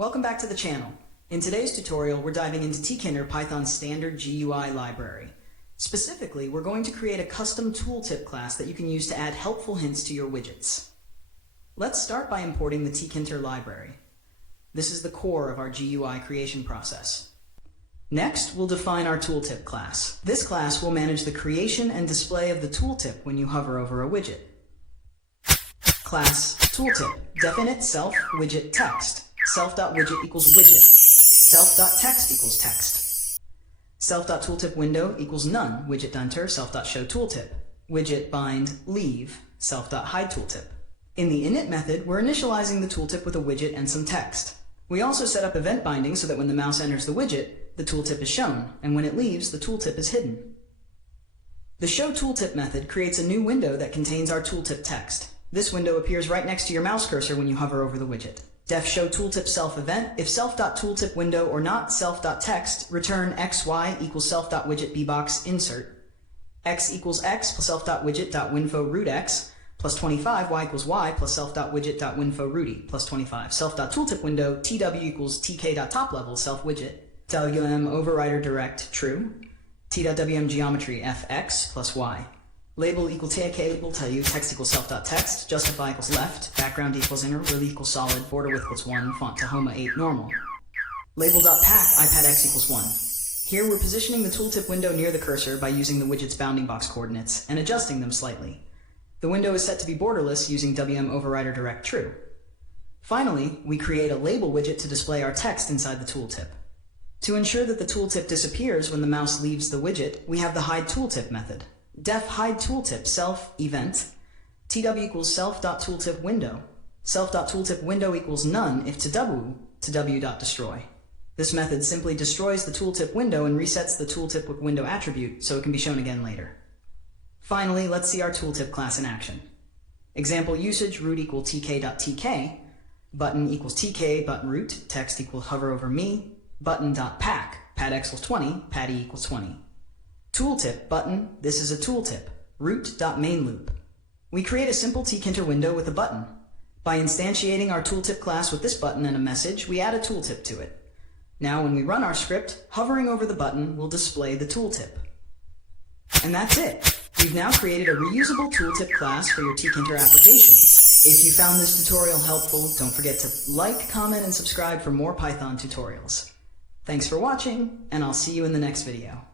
Welcome back to the channel. In today's tutorial, we're diving into Tkinter Python's standard GUI library. Specifically, we're going to create a custom tooltip class that you can use to add helpful hints to your widgets. Let's start by importing the Tkinter library. This is the core of our GUI creation process. Next, we'll define our tooltip class. This class will manage the creation and display of the tooltip when you hover over a widget. Class tooltip, definite self widget text. Self.widget equals widget. Self.text equals text. Self.tooltip window equals none. Widget.enter self.show tooltip. Widget bind leave self.hide tooltip. In the init method, we're initializing the tooltip with a widget and some text. We also set up event binding so that when the mouse enters the widget, the tooltip is shown, and when it leaves, the tooltip is hidden. The show tooltip method creates a new window that contains our tooltip text. This window appears right next to your mouse cursor when you hover over the widget. Def show tooltip self event. If self.tooltip window or not self.text, return xy equals self.widget bbox insert. X equals x plus self.widget.winfo root x plus 25, y equals y plus self.widget.winfo root plus 25. Self.tooltip window tw equals tk.toplevel self-widget. WM overrider direct true. T.wm geometry fx plus y. Label equal tk label tell you text equals self.text, justify equals left, background equals inner, relief equals solid, border width equals 1, font Tahoma 8 normal. Label.pack ipad x equals 1. Here we're positioning the tooltip window near the cursor by using the widget's bounding box coordinates and adjusting them slightly. The window is set to be borderless using WM overrider direct true. Finally, we create a label widget to display our text inside the tooltip. To ensure that the tooltip disappears when the mouse leaves the widget, we have the hide tooltip method. Def hide tooltip self event tw equals self.tooltip window. Self.tooltip window equals none if to w.destroy. This method simply destroys the tooltip window and resets the tooltip with window attribute so it can be shown again later. Finally, let's see our tooltip class in action. Example usage root equal tk.tk, button equals tk button root, text equals hover over me, button.pack, pad x equals 20, pad e equals 20. Tooltip button, this is a tooltip, root.mainloop. We create a simple Tkinter window with a button. By instantiating our tooltip class with this button and a message, we add a tooltip to it. Now when we run our script, hovering over the button will display the tooltip. And that's it. We've now created a reusable tooltip class for your Tkinter applications. If you found this tutorial helpful, don't forget to like, comment, and subscribe for more Python tutorials. Thanks for watching, and I'll see you in the next video.